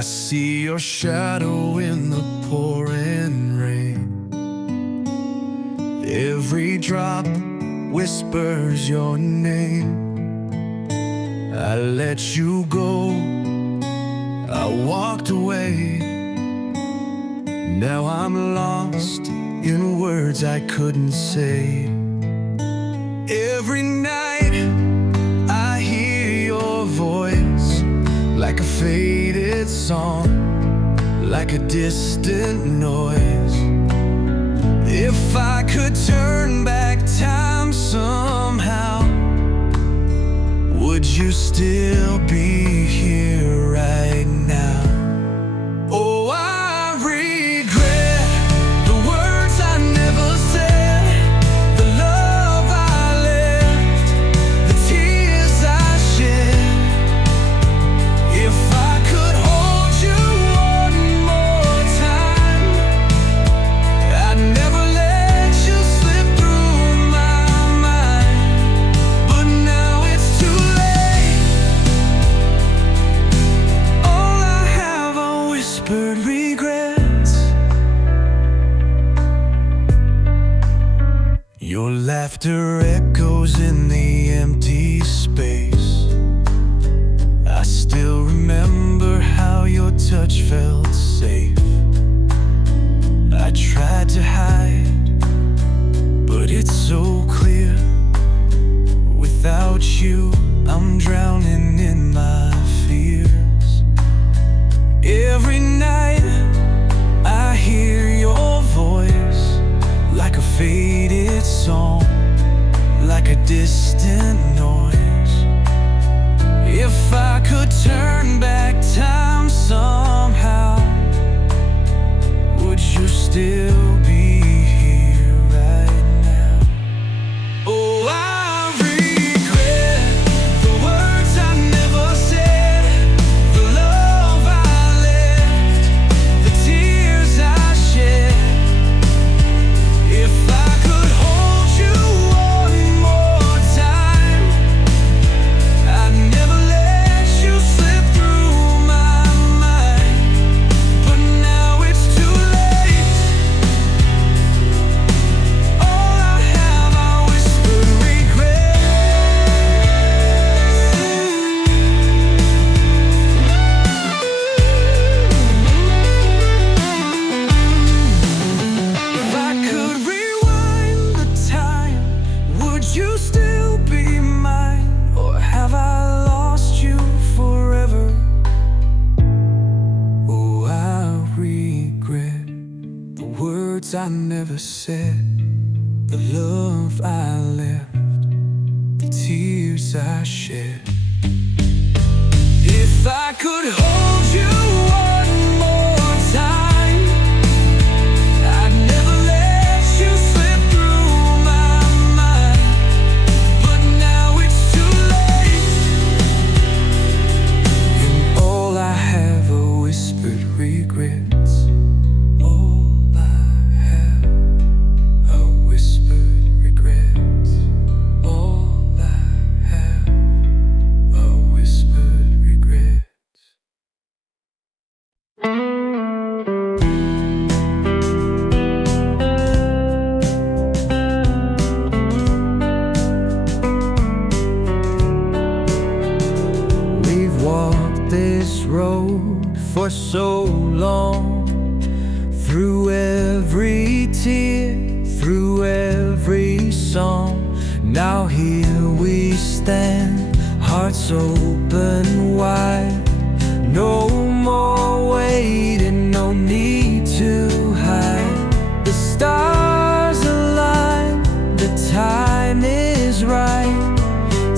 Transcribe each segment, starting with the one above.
I see your shadow in the pouring rain. Every drop whispers your name. I let you go, I walked away. Now I'm lost in words I couldn't say. Every night I hear your voice, like a faded song, like a distant noise. If I could turn back time somehow, would you still be here right now? Oh, I regret the words I never said, the love I left, the tears I shed. If I could hold you one more time, I'd never let you slip through my mind. But now it's too late. All I have are whispered regrets. Your laughter echoes in the empty space. I still remember how your touch felt safe. I tried to hide, but it's so clear. Without you, I'm drowning in my fears. Every night I hear your voice, like a faded song, like a distant noise. If I could turn back time somehow, would you still be here right now? Oh, I regret the words I never said, the love I left, the tears I shed. If I could hold you one more time, I'd never let you slip through my mind. But now it's too late. All I have are whispered regrets. If I could rewind the time, would you still be mine? Or have I lost you forever? Oh, I regret the words I never said, the love I left, the tears I shed. If I could hold you one more time, I'd never let you slip through my mind. But now it's too late, and all I have are whispered regrets. All I have are whispered regrets. All I have are whispered regrets. We've walked this road for so long, through every tear, through every song. Now here we stand, hearts open wide. No more waiting, no need to hide. The stars align, the time is right.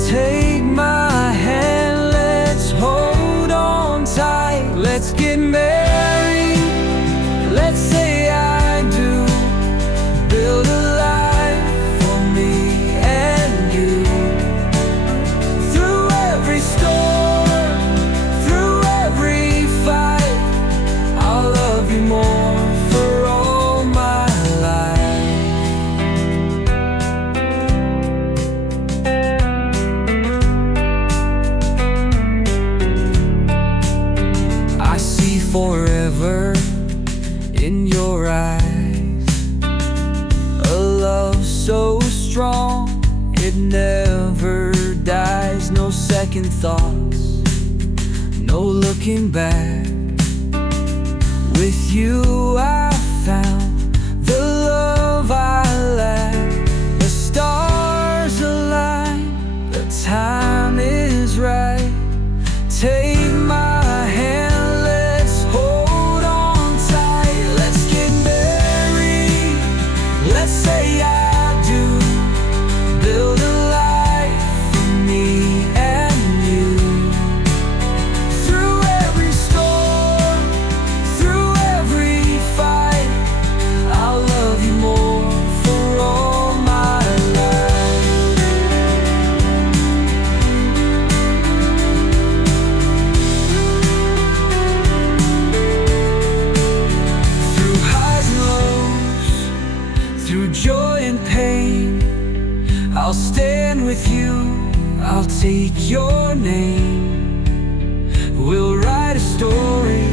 Take my hand, let's hold on tight. Let's get married, let's say I do. Build a life for me and you. Through every storm, never dies. No second thoughts, no looking back. With you I found the love I lack. The stars align, the time is right. Take my hand, let's hold on tight. Let's get married, let's say I do. Build a life for me and you. Through every storm, through every fight, I'll love you more for all my life. Through highs and lows, through joy and pain, I'll stand with you, I'll take your name. We'll write a story,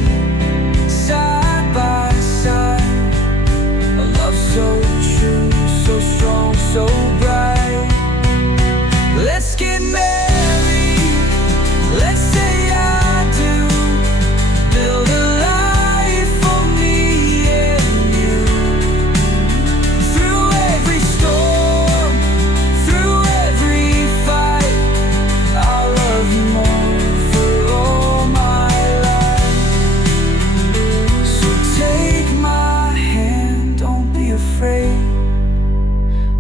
side by side. A love so true, so strong, so bright. Let's get married, let's say I do. Build a life for me and you. Through every storm, through every fight, I'll love you more for all my life. So take my hand, don't be afraid.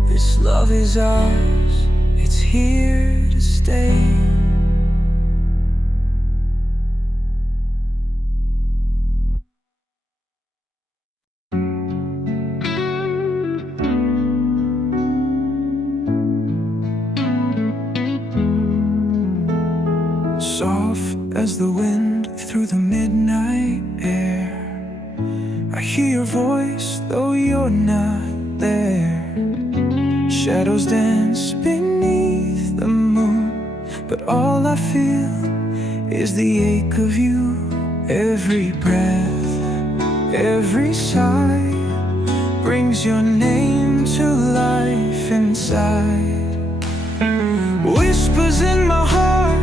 This love is ours, it's here to stay. Soft as the wind through the midnight air, I hear your voice though you're not there. Shadows dance beneath the moon, but all I feel is the ache of you. Every breath, every sigh brings your name to life inside. Whispers in my heart,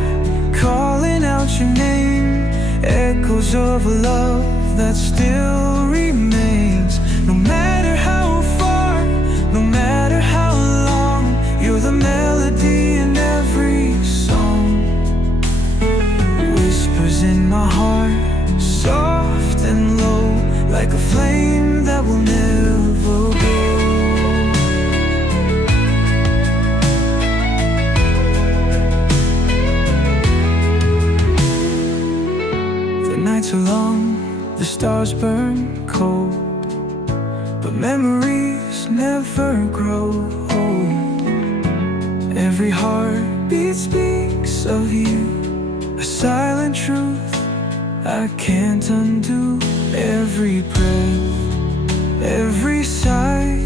calling out your name. Echoes of a love that still remains. No matter how far, no matter how long, you're the melody in every song. Whispers in my heart, soft and low, like a flame that will never go. The nights are long, the stars burn cold, but memories never grow old. Every heartbeat speaks of you, a silent truth I can't undo. Every breath, every sigh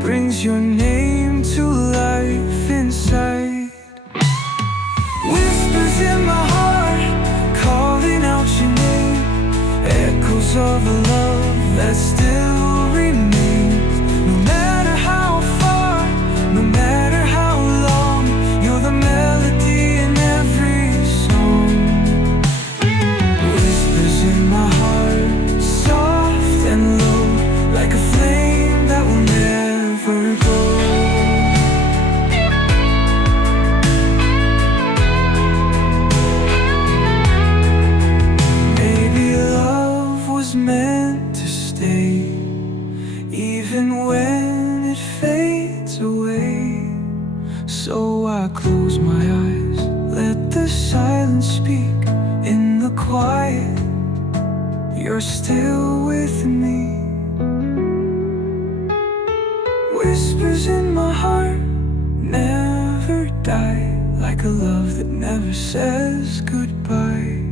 brings your name to life inside. Whispers in my heart, calling out your name. Echoes of a love that still remains. No matter how far, no matter how long, you're the melody in every song. Whispers in my heart, soft and low, like a flame that will never go. Maybe love was meant to stay, even when it fades away. So I close my eyes, let the silence speak. In the quiet, you're still with me. Whispers in my heart never die, like a love that never says goodbye.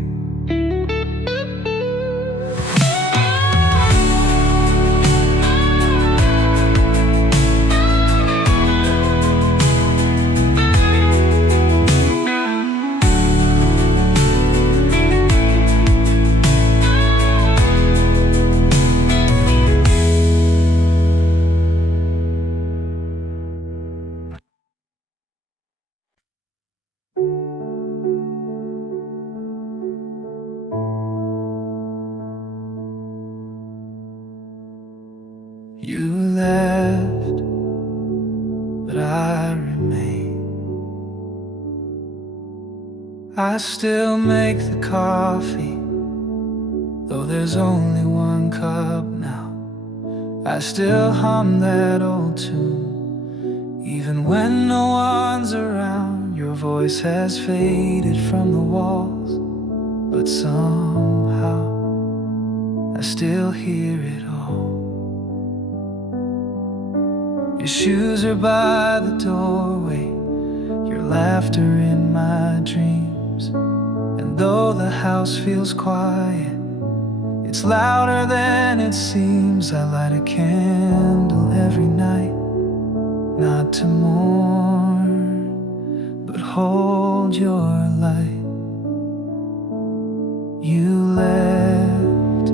You left, but I remain. I still make the coffee, though there's only one cup now. I still hum that old tune, even when no one's around. Your voice has faded from the walls, but somehow I still hear it all. Your shoes are by the doorway, your laughter in my dreams. And though the house feels quiet, it's louder than it seems. I light a candle every night, not to mourn, but hold your light. You left,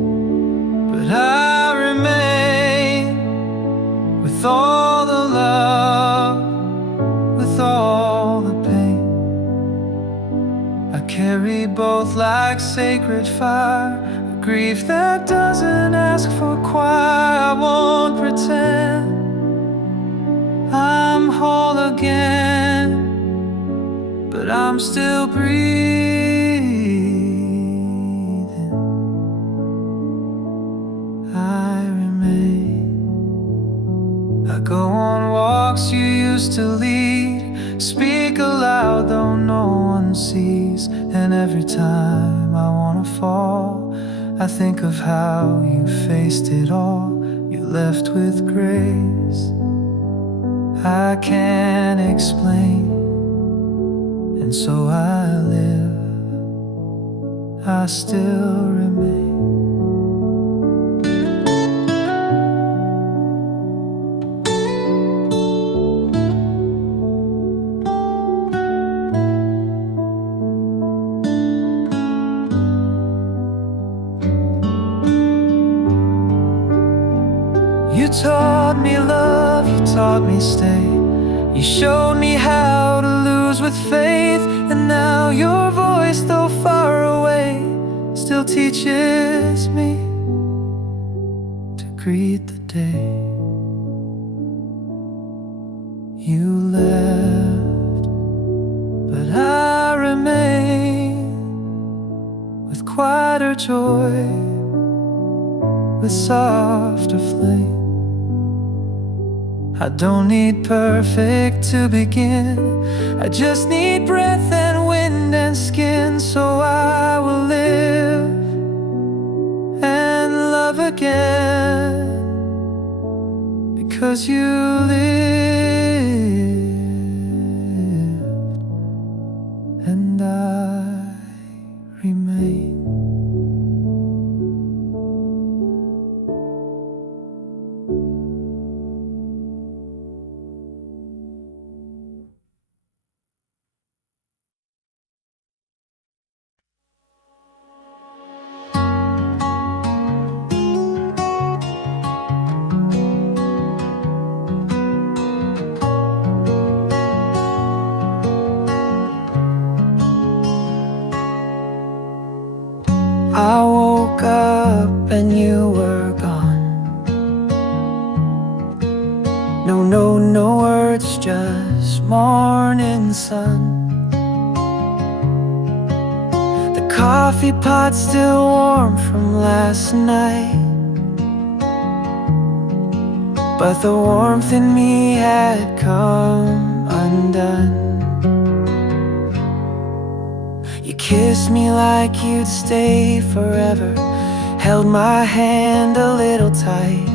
but I remain, with all the love, with all the pain. I carry both like sacred fire, a grief that doesn't ask for choir. I won't pretend I'm whole again, but I'm still breathing. I remain. I go on walks you used to lead, speak aloud though no one sees. And every time I wanna fall, I think of how you faced it all. You left with grace I can't explain, and so I live, I still remain. You taught me love, you taught me stay. You showed me how to lose with faith. And now your voice, though far away, still teaches me to greet the day. You left, but I remain, with quieter joy, with softer flame. I don't need perfect to begin, I just need breath and wind and skin. So I will live and love again, because you lived and I remain. I woke up and you were gone. No words, just morning sun. The coffee pot still warm from last night, but the warmth in me had come undone. You kissed me like you'd stay forever, held my hand a little tight.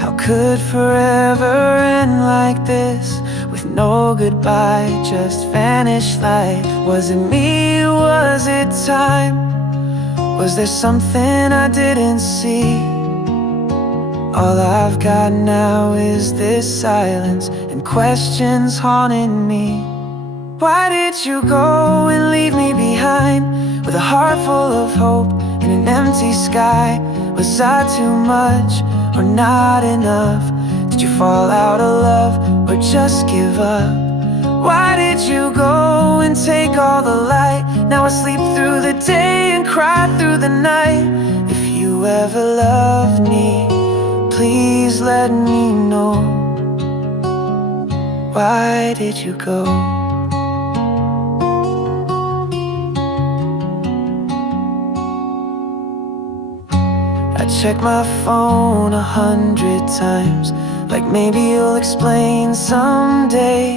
How could forever end like this, with no goodbye, just vanished light? Was it me, was it time? Was there something I didn't see? All I've got now is this silence and questions haunting me. Why did you go and leave me behind, with a heart full of hope and an empty sky? Was I too much or not enough? Did you fall out of love or just give up? Why did you go and take all the light? Now I sleep through the day and cry through the night. If you ever loved me, please let me know, why did you go? I check my phone 100 times, like maybe you'll explain someday.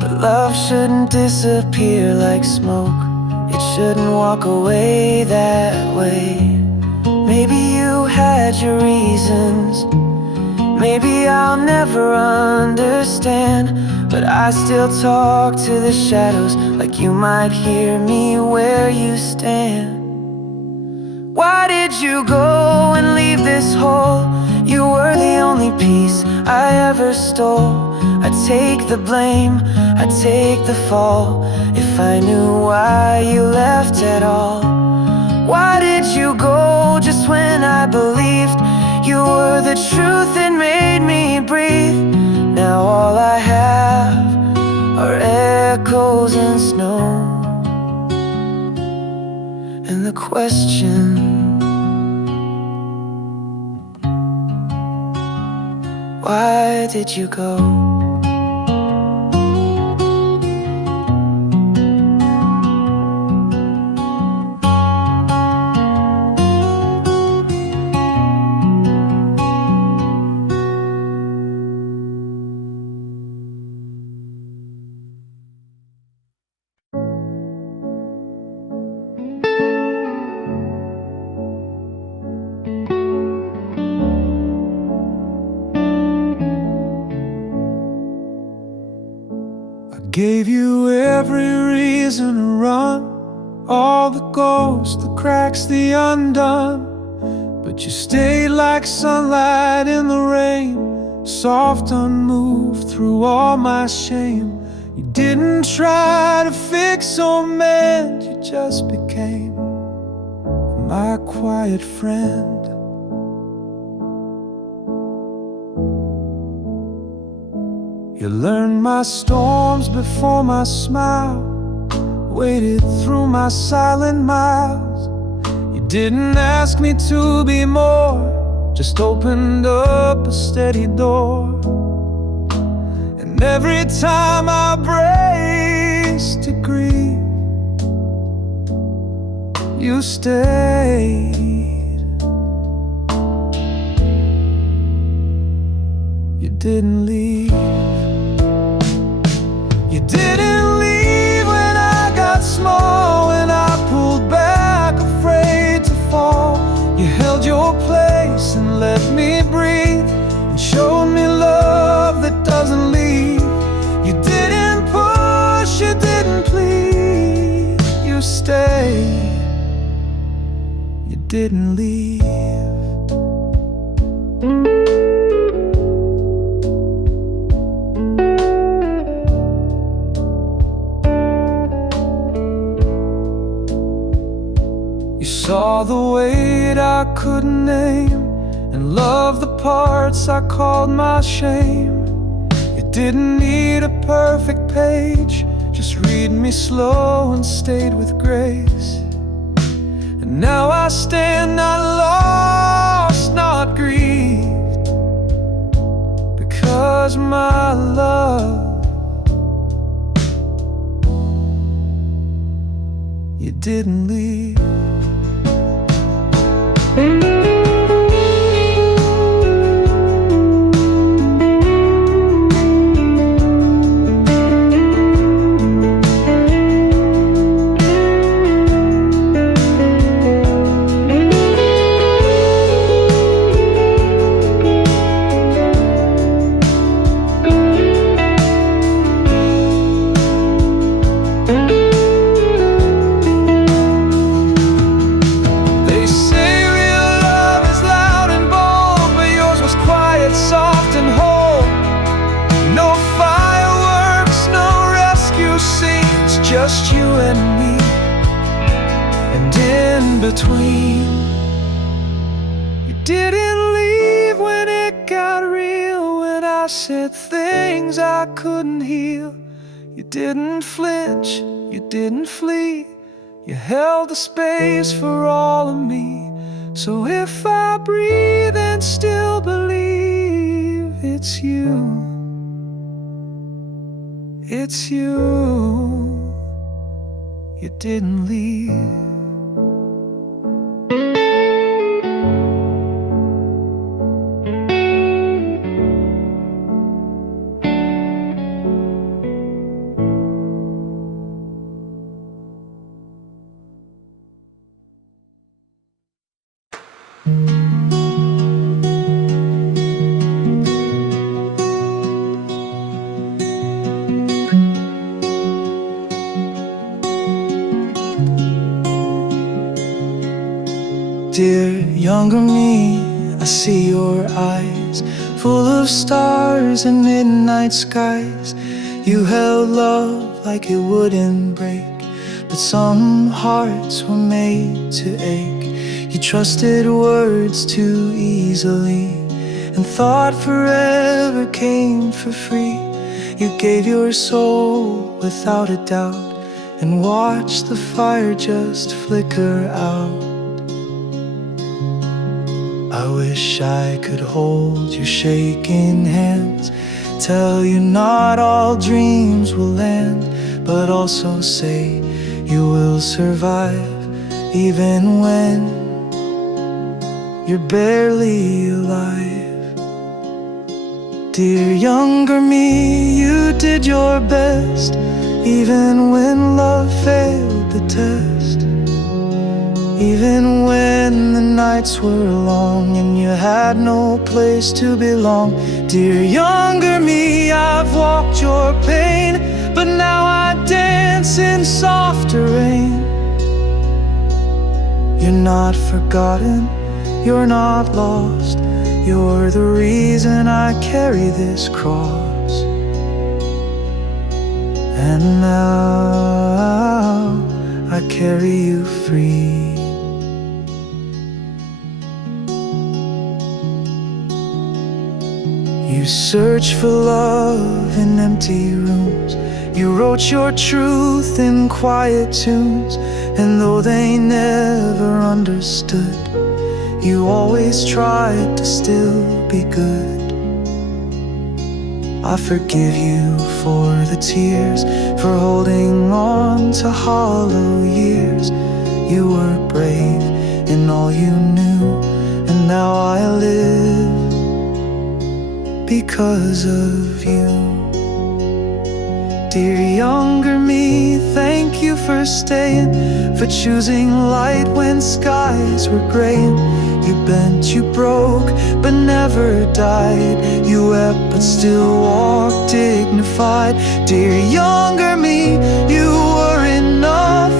But love shouldn't disappear like smoke, it shouldn't walk away that way. Maybe you had your reasons, maybe I'll never understand, but I still talk to the shadows, like you might hear me where you stand. Why did you go and leave this hole? You were the only piece I ever stole. I take the blame, I take the fall, if I knew why you left at all. Why did you go just when I believed you were the truth that made me breathe? Now all I have are echoes and snow, and the question, why did you go? Gave you every reason to run, all the ghosts, the cracks, the undone. But you stayed like sunlight in the rain, soft, unmoved through all my shame. You didn't try to fix or mend, you just became my quiet friend. You learned my storms before my smile, waded through my silent miles. You didn't ask me to be more, just opened up a steady door. And every time I braced to grieve, you stayed. You didn't leave. You didn't leave when I got small, when I pulled back, afraid to fall. You held your place and let me breathe, and showed me love that doesn't leave. You didn't push, you didn't plead, you stayed. You didn't leave. You saw the weight I couldn't name, and loved the parts I called my shame. You didn't need a perfect page, just read me slow and stayed with grace. And now I stand not lost, not grieved, because my love, you didn't leave. Just you and me, and in between. You didn't leave when it got real, when I said things I couldn't heal. You didn't flinch, you didn't flee, you held the space for all of me. So if I breathe and still believe it's you. It's you. You didn't leave. Dear younger me, I see your eyes full of stars and midnight skies. You held love like it wouldn't break, but some hearts were made to ache. You trusted words too easily and thought forever came for free. You gave your soul without a doubt and watched the fire just flicker out. I wish I could hold your shaking hands, tell you not all dreams will end, but also say you will survive even when you're barely alive. Dear younger me, you did your best even when love failed the test. Even when the nights were long and you had no place to belong. Dear younger me, I've walked your pain, but now I dance in softer rain. You're not forgotten, you're not lost. You're the reason I carry this cross. And now I carry you free. You search for love in empty rooms. You wrote your truth in quiet tunes, and though they never understood, you always tried to still be good. I forgive you for the tears, for holding on to hollow years. You were brave in all you knew, and now I live because of you. Dear younger me, thank you for staying, for choosing light when skies were graying. You bent, you broke, but never died. You wept, but still walked dignified. Dear younger me, you were enough,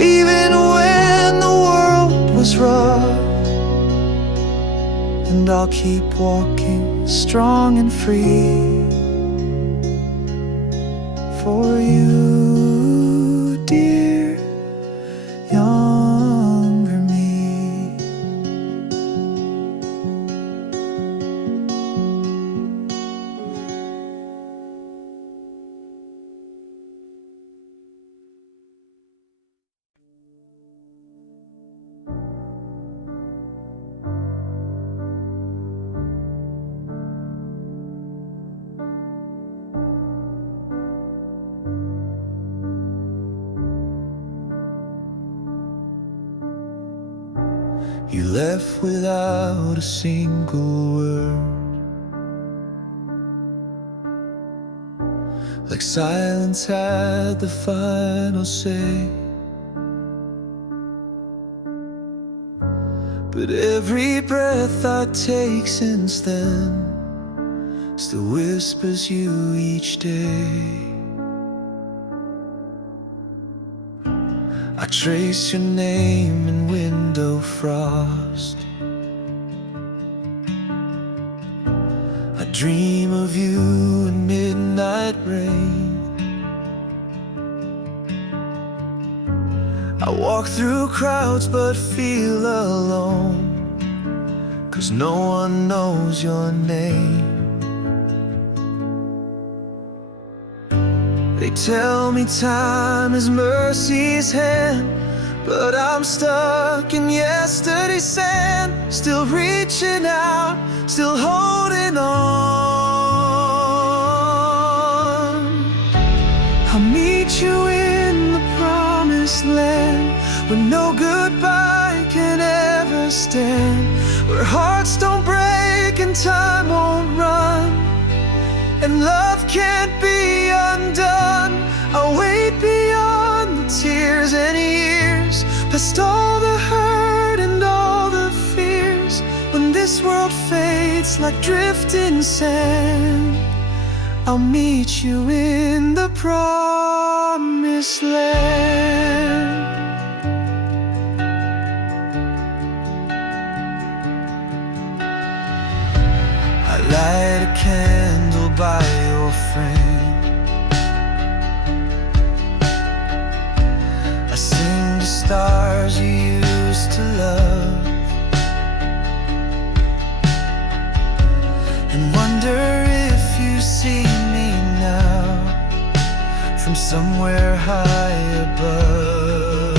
even when the world was rough. And I'll keep walking, strong and free, for you, dear younger me. You left without a single word, like silence had the final say. But every breath I take since then still whispers you each day. I trace your name in window frost. I dream of you in midnight rain. I walk through crowds but feel alone, 'cause no one knows your name. They tell me time is mercy's hand, but I'm stuck in yesterday's sand. Still reaching out, still holding on. I'll meet you in the promised land, where no goodbye can ever stand, where hearts don't break and time won't run, and love can't be undone. I'll wait beyond the tears and years, past all the hurt and all the fears. When this world fades like drifting sand, I'll meet you in the promised land. I light a candle by your frame, I sing the stars you used to love, and wonder if you see me now from somewhere high above.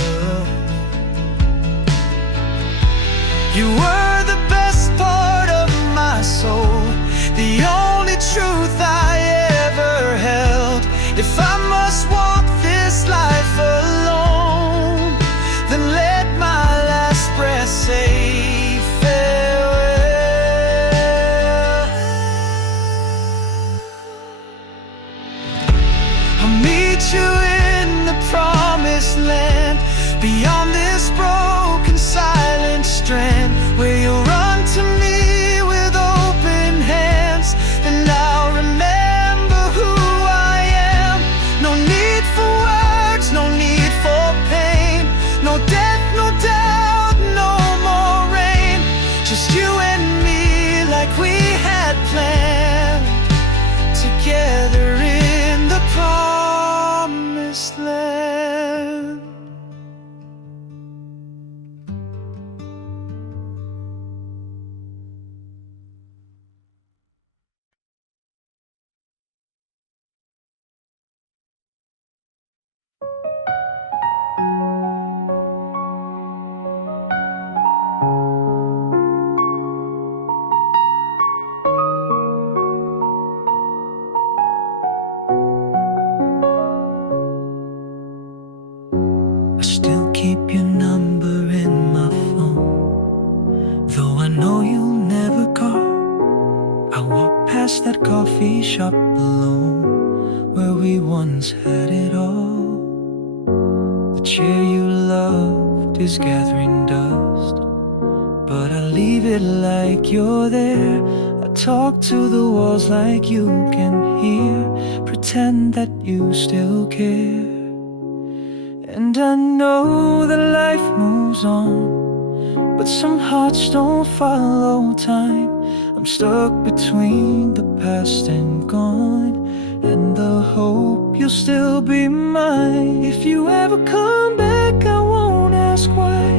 You were the best part of my soul, the only truth I ever held. If I must walk this life alone, then let my last breath say farewell. I'll meet you in the promised land, beyond this broken silent strand, where you'll run to me with open hands, and I'll remember who I am. No need for words, no need for pain, no death, no doubt, no more rain. Just you and me like we had planned, together in the promised land. I still keep your number in my phone, though I know you'll never call. I walk past that coffee shop alone, where we once had it all. The chair you loved is gathering dust, but I leave it like you're there. I talk to the walls like you can hear, pretend that you still care. And I know that life moves on, but some hearts don't follow time. I'm stuck between the past and gone, and the hope you'll still be mine. If you ever come back, I won't ask why.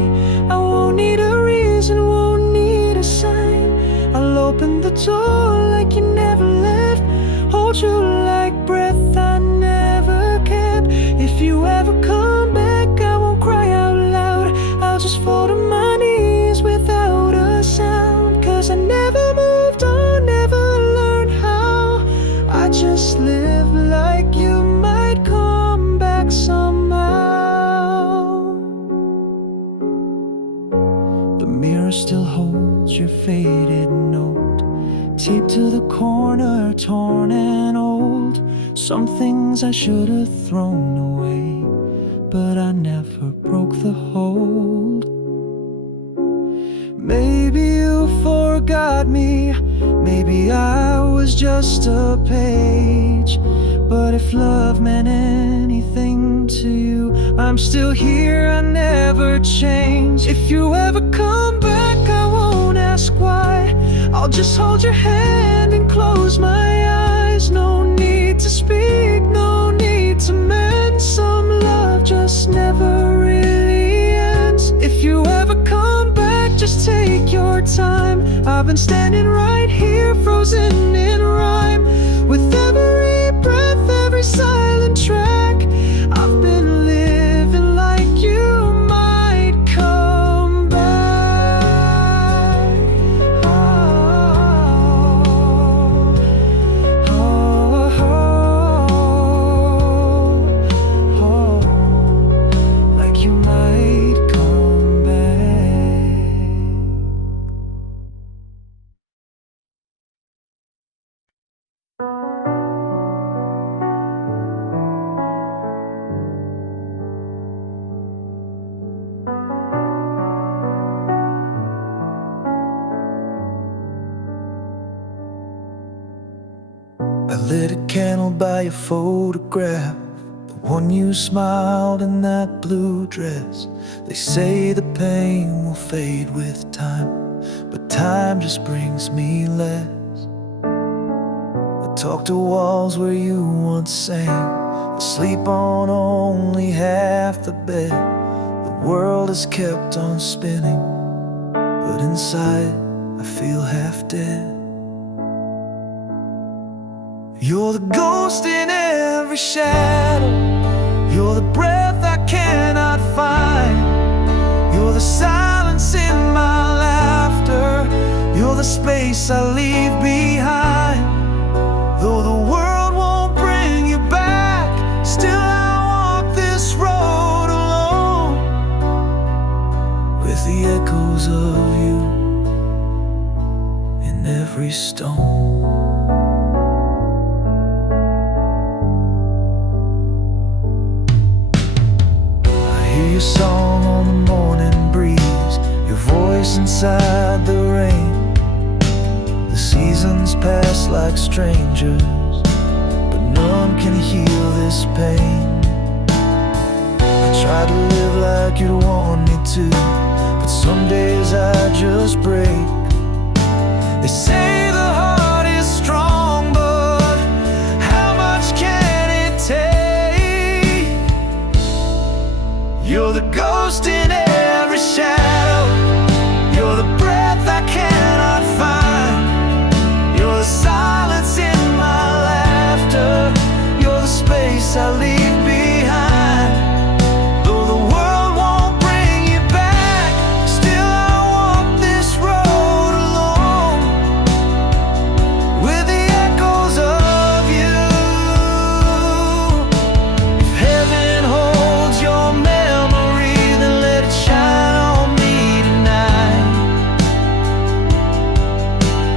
I won't need a reason, won't need a sign. I'll open the door like you never left, hold you like breath I never kept. If you ever come back, I won't cry out loud, I'll just fall to my knees without a sound. Cause I never moved on, never learned how. I just live like you might come back somehow. The mirror still holds your faded note, taped to the corner, torn and old. Some things I should have thrown away, but I never broke the hold. Maybe you forgot me, maybe I was just a page. But if love meant anything to you, I'm still here, I never change. If you ever come back, I won't ask why. I'll just hold your hand and close my eyes. No need to speak, no need to mend. Some love just never really ends. If you ever come back, just take your time. I've been standing right here, frozen in rhyme, with every breath, every silent track. I've been living like you might I lit a candle by your photograph, the one you smiled in that blue dress. They say the pain will fade with time, but time just brings me less. I talk to walls where you once sang, but sleep on only half the bed. The world has kept on spinning, but inside I feel half dead. You're the ghost in every shadow, you're the breath I cannot find, you're the silence in my laughter, you're the space I leave behind. Though the world won't bring you back, still I walk this road alone, with the echoes of you in every stone. Your song on the morning breeze, your voice inside the rain. The seasons pass like strangers, but none can heal this pain. I try to live like you'd want me to, but some days I just break. They say the heart is strong, but how much can it take? You're the ghost in every shadow, you're the breath I cannot find, you're the silence in my laughter, you're the space I leave behind. Though the world won't bring you back, still I walk this road alone, with the echoes of you. If heaven holds your memory, then let it shine on me tonight.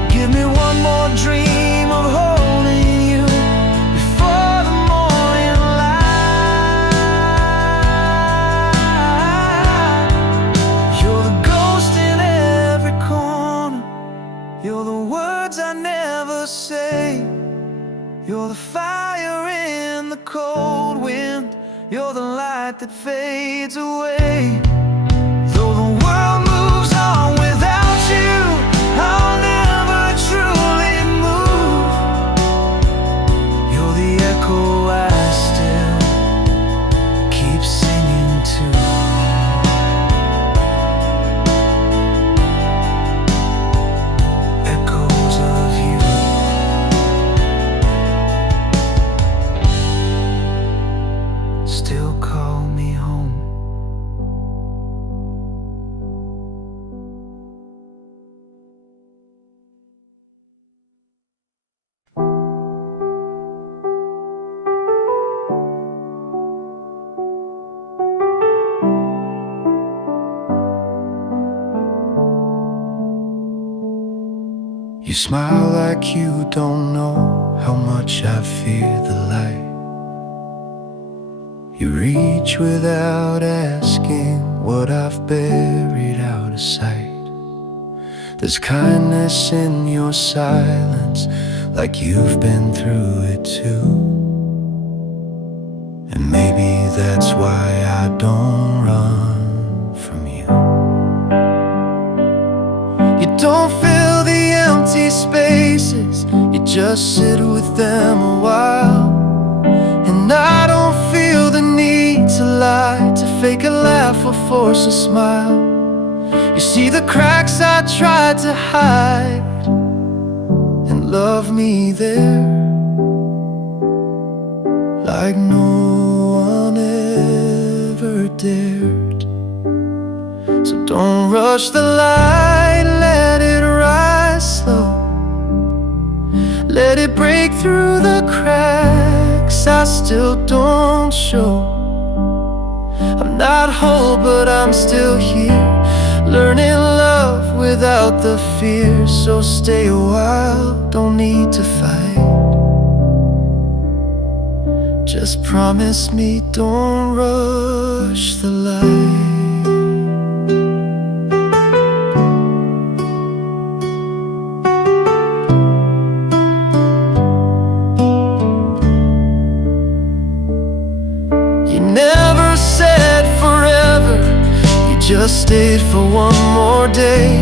Give me one more dream of holding you before the morning light. You're the ghost in every corner, you're the words I never say, you're the fire in the cold wind, you're the light that fades away. Though the world moves on without you, I'll never truly move. You're the echo I still keep singing to. Echoes of you. Still call me home. You smile like you don't know how much I fear the light. You reach without asking what I've buried out of sight. There's kindness in your silence, like you've been through it too. And maybe that's why I don't run from you. You don't fill the empty spaces, you just sit with them a while. And I don't feel the need to lie, to fake a laugh or force a smile. You see the cracks I tried to hide, and love me there like no one ever dared. So don't rush the light, let it rise slow. Let it break through the cracks I still don't show. I'm not whole, but I'm still here, learning love without the fear. So stay a while, don't need to fight. Just promise me don't rush the light. just stayed for one more day.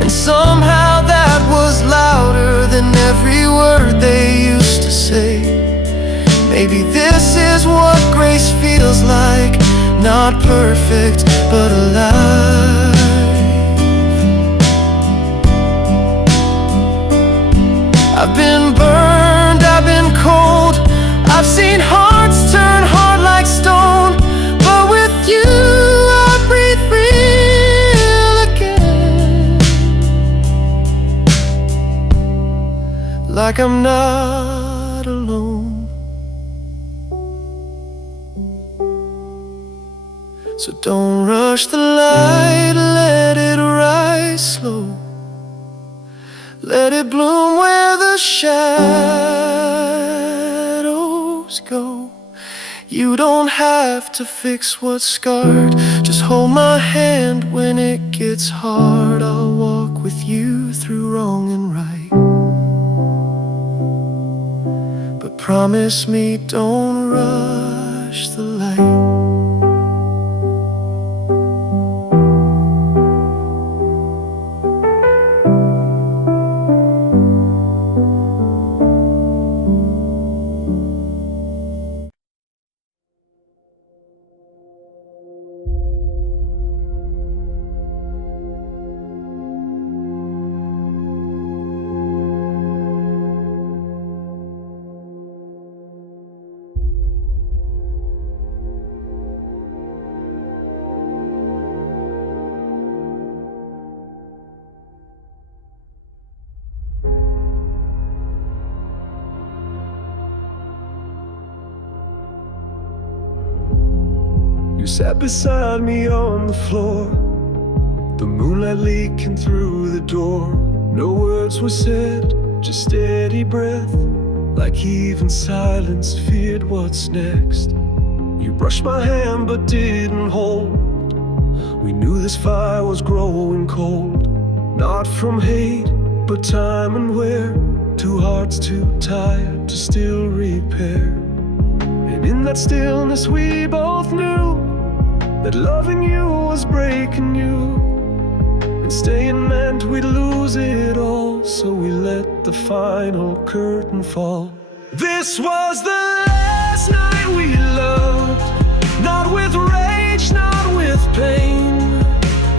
And somehow that was louder than every word they used to say. Maybe this is what grace feels like, not perfect, but alive. I've been burned, I've been cold, I've seen hearts turn hard like stone, but with you I breathe real again. Like I'm not alone. So don't rush the light, let it rise slow. Let it bloom where the shadows go. You don't have to fix what's scarred, just hold my hand when it gets hard. I'll walk with you through wrong and right, but promise me don't rush the light. You sat beside me on the floor, the moonlight leaking through the door. No words were said, just steady breath, like even silence feared what's next. You brushed my hand but didn't hold. We knew this fire was growing cold, not from hate, but time and wear. Two hearts too tired to still repair. And in that stillness we both knew that loving you was breaking you, and staying meant we'd lose it all. So we let the final curtain fall. This was the last night we loved, not with rage, not with pain,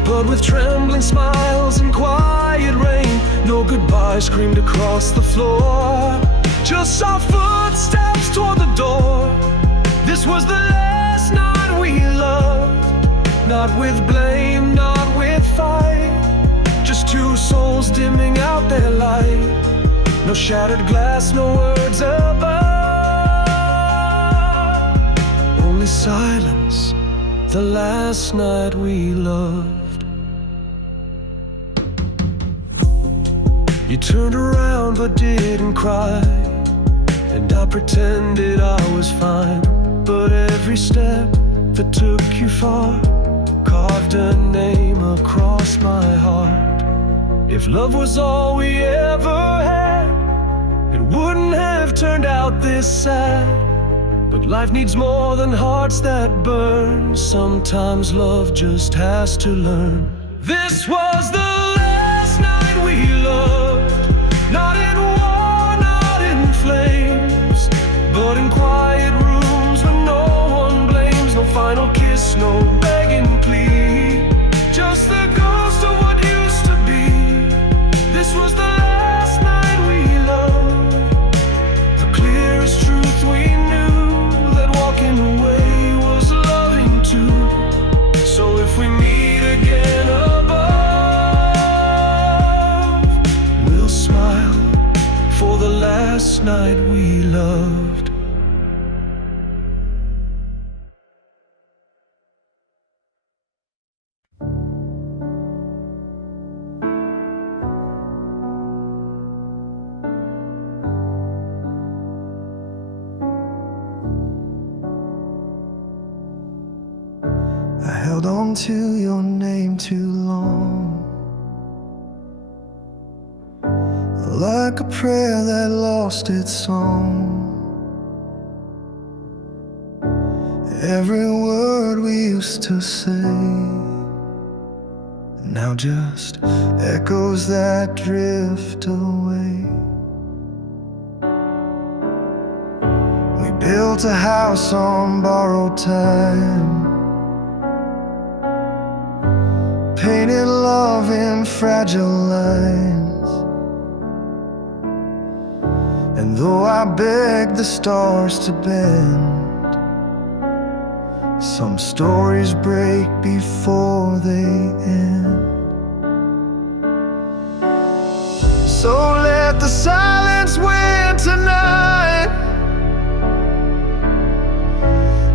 but with trembling smiles and quiet rain. No goodbye screamed across the floor, just soft footsteps toward the door. This was the last night we loved, not with blame, not with fight, just two souls dimming out their light. No shattered glass, no words above, only silence, the last night we loved. You turned around but didn't cry, and I pretended I was fine. But every step that took you far carved a name across my heart. If love was all we ever had, it wouldn't have turned out this sad. But life needs more than hearts that burn. Sometimes love just has to learn. This was the last night we loved, not in war, not in flames, but in quiet rooms where no one blames. No final kiss, no begging plea, just the ghost of what used to be. This was the last night we loved, the clearest truth we knew, that walking away was loving too. So if we meet again above, we'll smile for the last night we loved. I held on to your name too long, like a prayer that lost its song. Every word we used to say now just echoes that drift away. We built a house on borrowed time, painted love in fragile lines. And though I begged the stars to bend, some stories break before they end. So let the silence win tonight.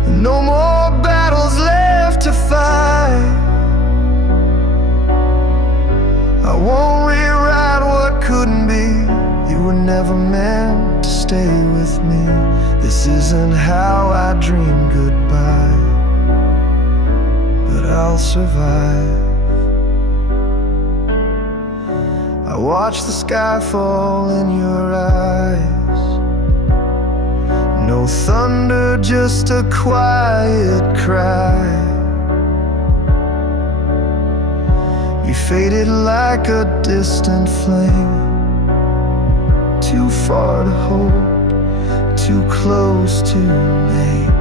No more battles left to fight. I won't rewrite what couldn't be. You were never meant to stay with me. This isn't how I dream goodbye, but I'll survive. I watch the sky fall in your eyes. No thunder, just a quiet cry. You faded like a distant flame, too far to hold, too close to name.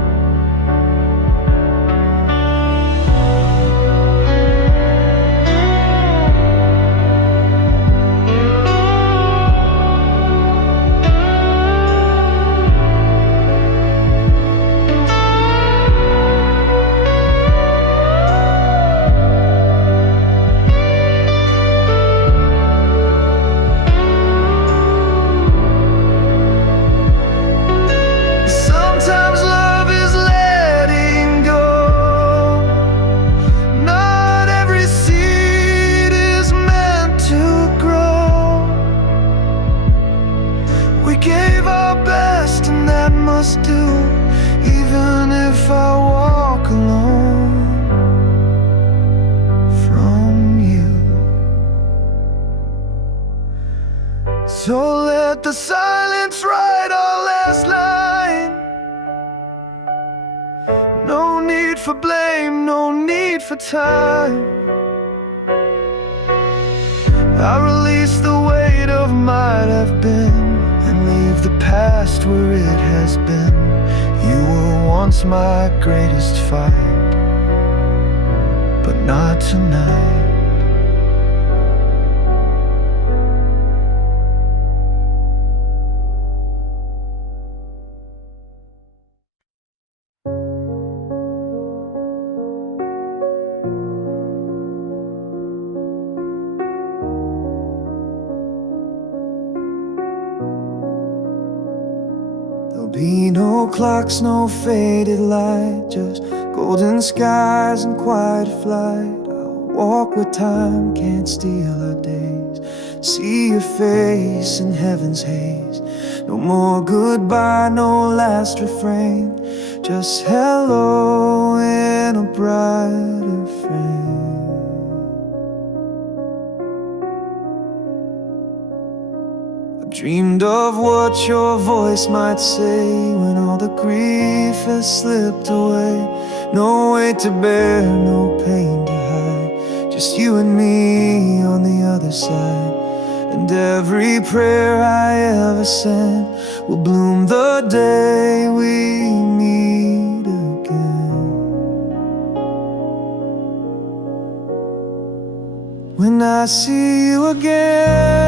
Do, even if I walk alone from you. So let the silence write our last line. No need for blame, no need for time. I release the weight of might have been and leave the past where it has been. You were once my greatest fight, but not tonight. There'll be no clocks, no faded light, just golden skies and quiet flight. I'll walk where time can't steal our days, see your face in heaven's haze. No more goodbye, no last refrain, just hello in a brighter frame. Dreamed of what your voice might say when all the grief has slipped away. No weight to bear, no pain to hide, just you and me on the other side. And every prayer I ever sent will bloom the day we meet again. When I see you again,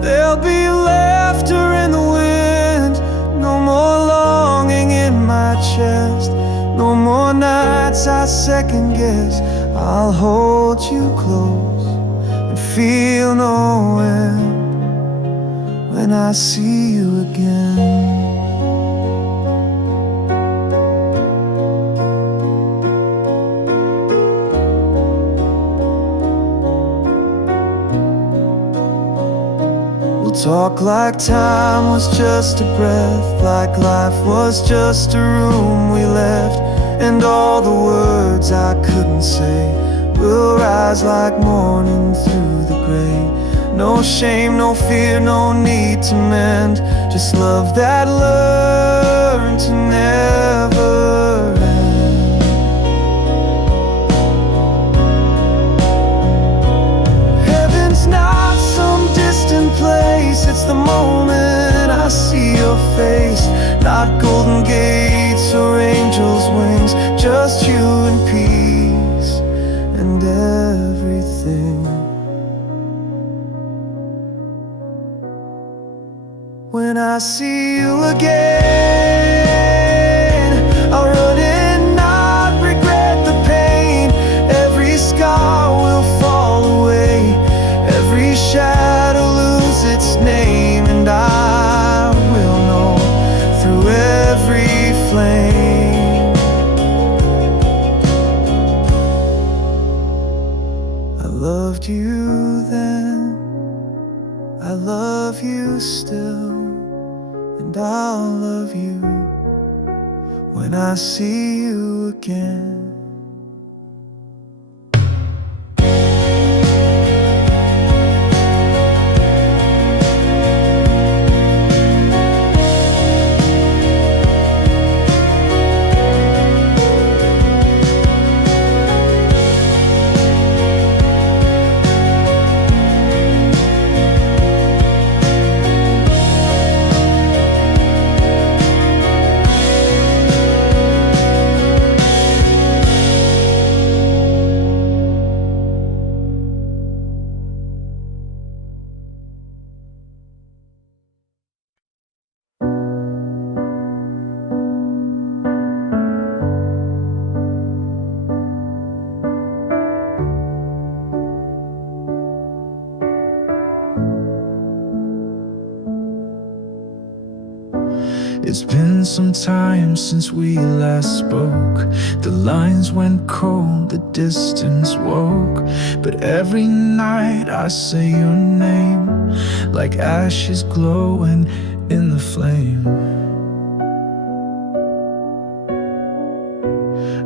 there'll be laughter in the wind, no more longing in my chest, no more nights I second guess. I'll hold you close and feel no end when I see you again. Talk like time was just a breath, like life was just a room we left. And all the words I couldn't say will rise like morning through the gray. No shame, no fear, no need to mend, just love that learned to never end. it's the moment I see your face. Not golden gates or angels' wings, just you and peace and everything. When I see you again, I'll run and not regret the pain. Every scar will fall away, every shadow lose its name, and I will know through every flame. I loved you then, I love you still, and I'll love you when I see you again. It's been some time since we last spoke. The lines went cold, the distance woke. But every night I say your name, like ashes glowing in the flame.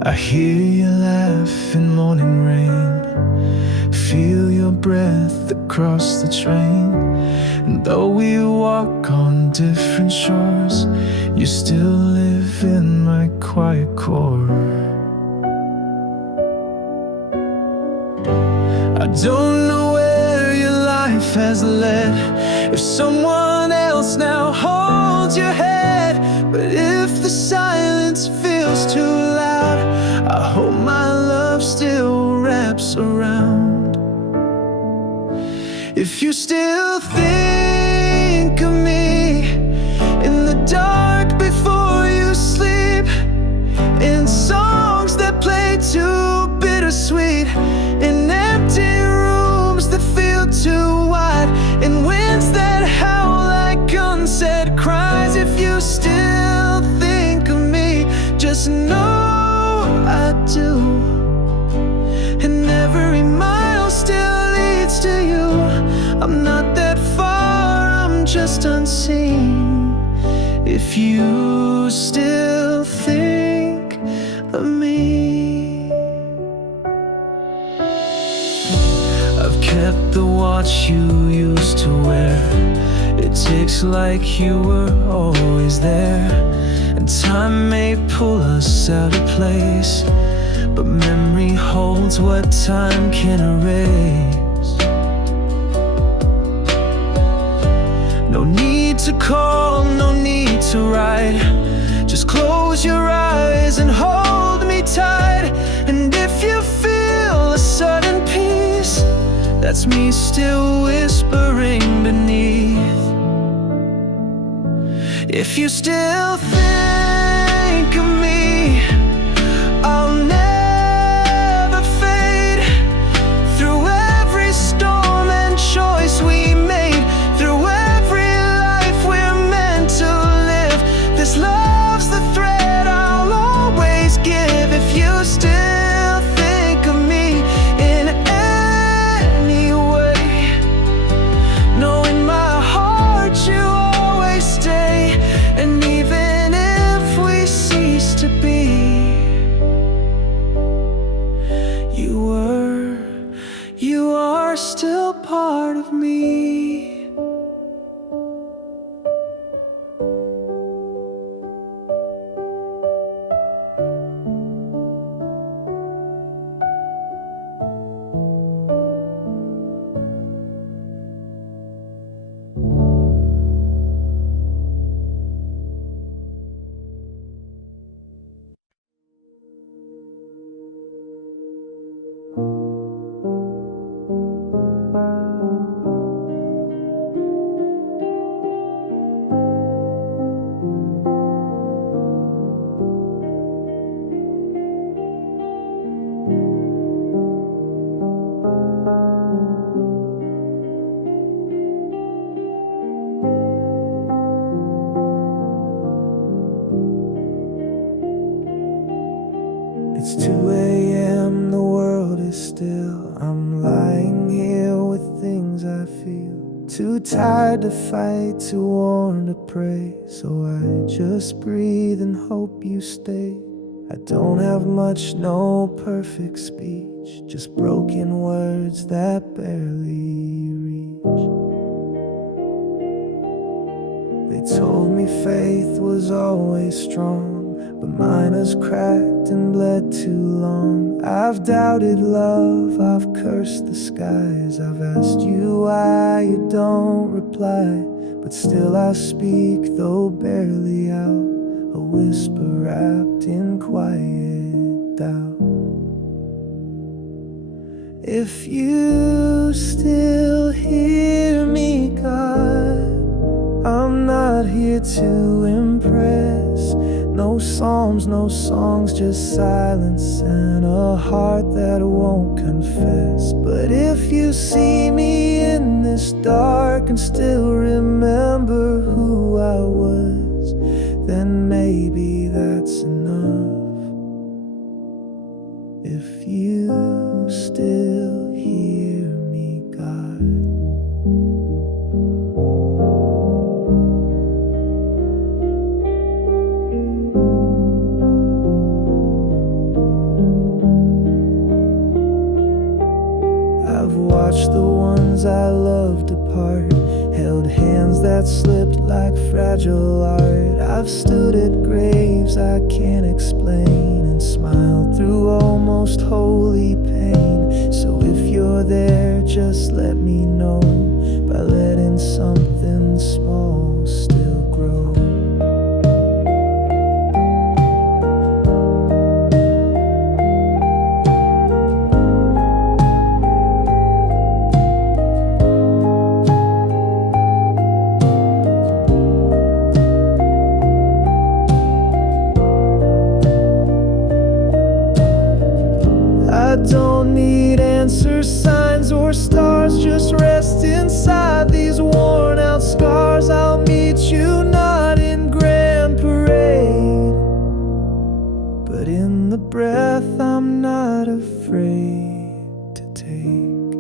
I hear you laugh in morning rain, feel your breath across the train. And though we walk on different shores, you still live in my quiet core. I don't know where your life has led, if someone else now holds your head. But if the silence feels too loud, I hope my love still wraps around. If you still think of me in the dark before you sleep, in songs that play too bittersweet, in empty rooms that feel too wide, in winds that howl like unsaid cries. If you still think of me, just know I do, and every mile still leads to you. I'm not that far, I'm just unseen. If you still think of me, I've kept the watch you used to wear. It ticks like you were always there. And time may pull us out of place, but memory holds what time can erase. No need to call, no need to write, just close your eyes and hold me tight. And if you feel a sudden peace, that's me still whispering beneath. If you still think of me, I'll never fade. Through every storm and choice we made, through every life we're meant to live, this love's the thread I'll always give. If you still think of me in any way, know in my heart you always stay. And even if tired to fight, too worn to pray. So I just breathe and hope you stay. I don't have much, no perfect speech, just broken words that barely reach. They told me faith was always strong, but mine has cracked and bled too long. I've doubted love, I've cursed the skies, I've asked you why you don't reply. But still I speak, though barely out, a whisper wrapped in quiet doubt. If you still hear me, God, I'm not here to impress. No psalms, no songs, just silence and a heart that won't confess. But if you see me in this dark and still remember who I was, then maybe that's enough. If you still hear me, God. I've watched the ones I love depart, held hands that slipped like fragile art. I've stood at graves I can't explain and smiled through almost holy pain. So if you're there, just let me know by letting something small still grow. I don't need answers, signs, or stars. Just rest inside these worn out scars. I'll meet you not in grand parade, but in the breath I'm not afraid to take.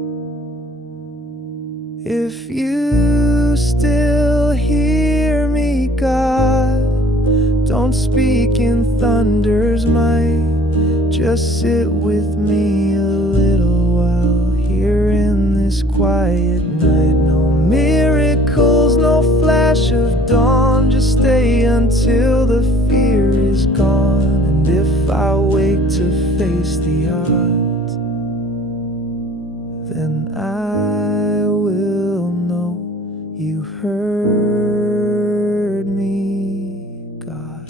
If you still hear me, God, don't speak in thunder's might. Just sit with me a little while here in this quiet night. No miracles, no flash of dawn. Just stay until the fear is gone. And if I wake to face the odds, then I will know you heard me, God.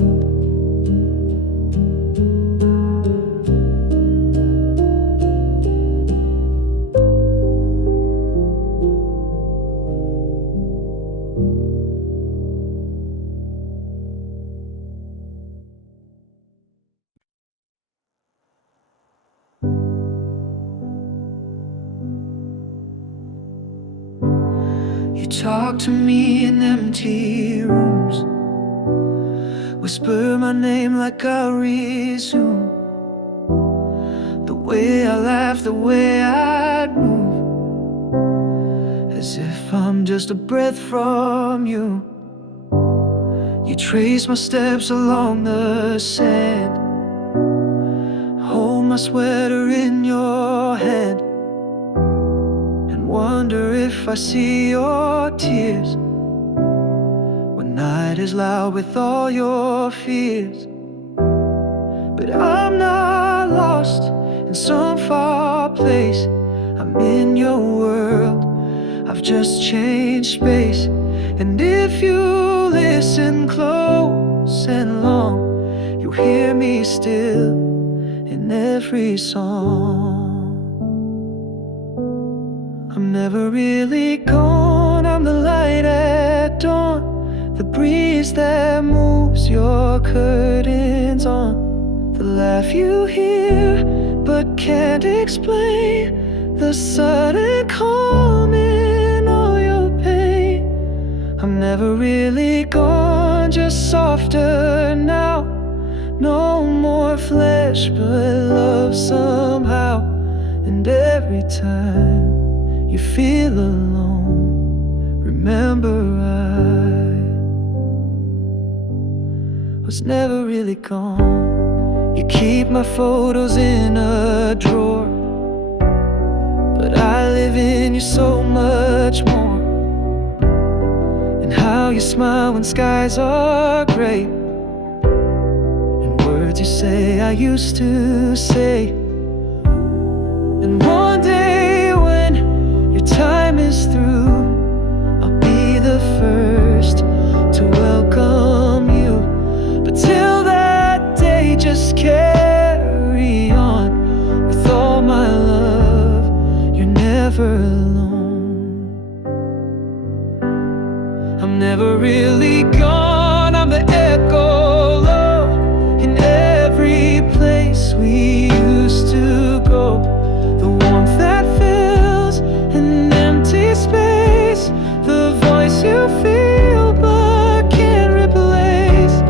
You talk to me in empty rooms, whisper my name like I resume. The way I laugh, the way I move, as if I'm just a breath from you. You trace my steps along the sand, hold my sweater in your hand, and wonder if I see your tears when night is loud with all your fears. But I'm not lost in some far place, I'm in your world, I've just changed space. And if you listen close and long, you'll hear me still in every song. I'm never really gone, I'm the light at dawn, the breeze that moves your curtains on, the laugh you hear but can't explain, the sudden calm in all your pain. I'm never really gone, just softer now. No more flesh but love somehow. And every time you feel alone, Remember, I was never really gone. You keep my photos in a drawer, but I live in you so much more. And how you smile when skies are gray, and words you say I used to say. And one day when your time is through, I'll be the first to welcome you. But till that day, just carry on with all my love. You're never alone. I'm never really gone. I'm the echo low in every place we used to go. The warmth that fills an empty space, the voice you feel but can't replace.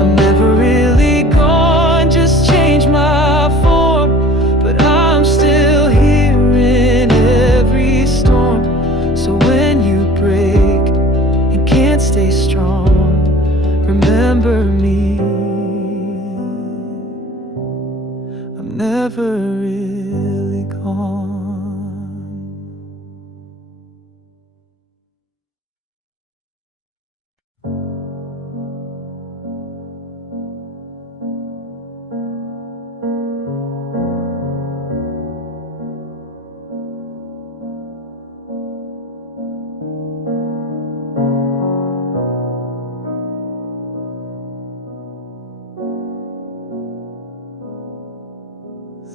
I'm never really gone, just changed my form, but I'm still here in every storm. So when you break and can't stay strong, remember me. I'm never really gone.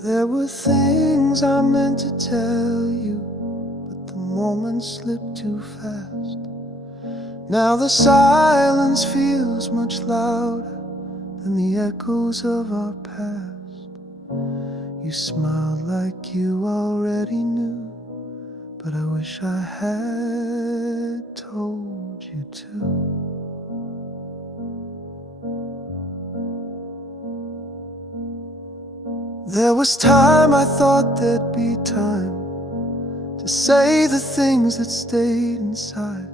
There were things I meant to tell you, but the moment slipped too fast. Now the silence feels much louder than the echoes of our past. You smiled like you already knew, but I wish I had told you to. There was time I thought there'd be time to say the things that stayed inside,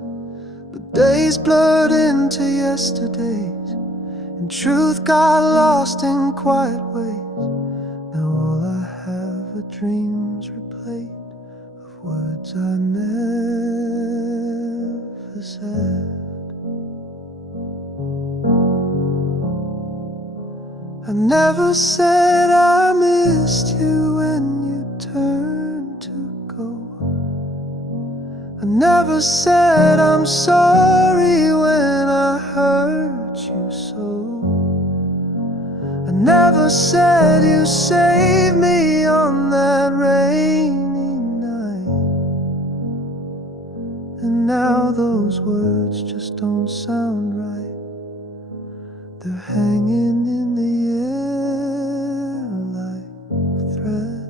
but days blurred into yesterdays, and truth got lost in quiet ways. Now all I have are dreams replayed of words I never said. I never said I missed you when you turned to go. I never said I'm sorry when I hurt you so. I never said you saved me on that rainy night. And now those words just don't sound right. They're hanging in the air like thread.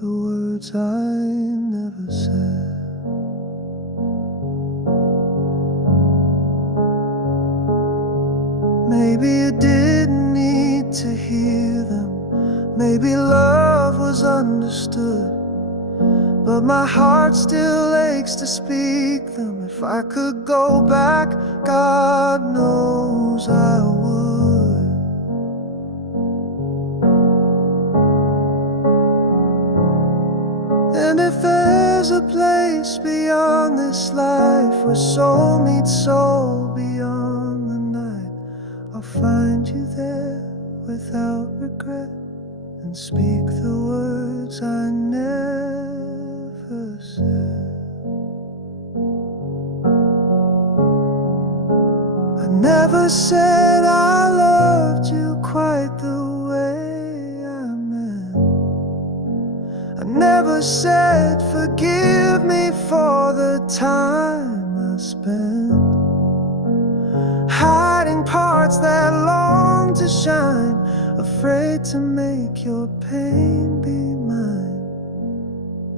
The words I never said. Maybe you didn't need to hear them. Maybe love was understood, but my heart still aches to speak them. If I could go back, God knows I would. And if there's a place beyond this life where soul meets soul beyond the night, I'll find you there without regret and speak the words I never said. I never said I loved you quite the way I meant. I never said forgive me for the time I spent hiding parts that long to shine, afraid to make your pain be mine.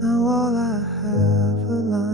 Now all I have are lines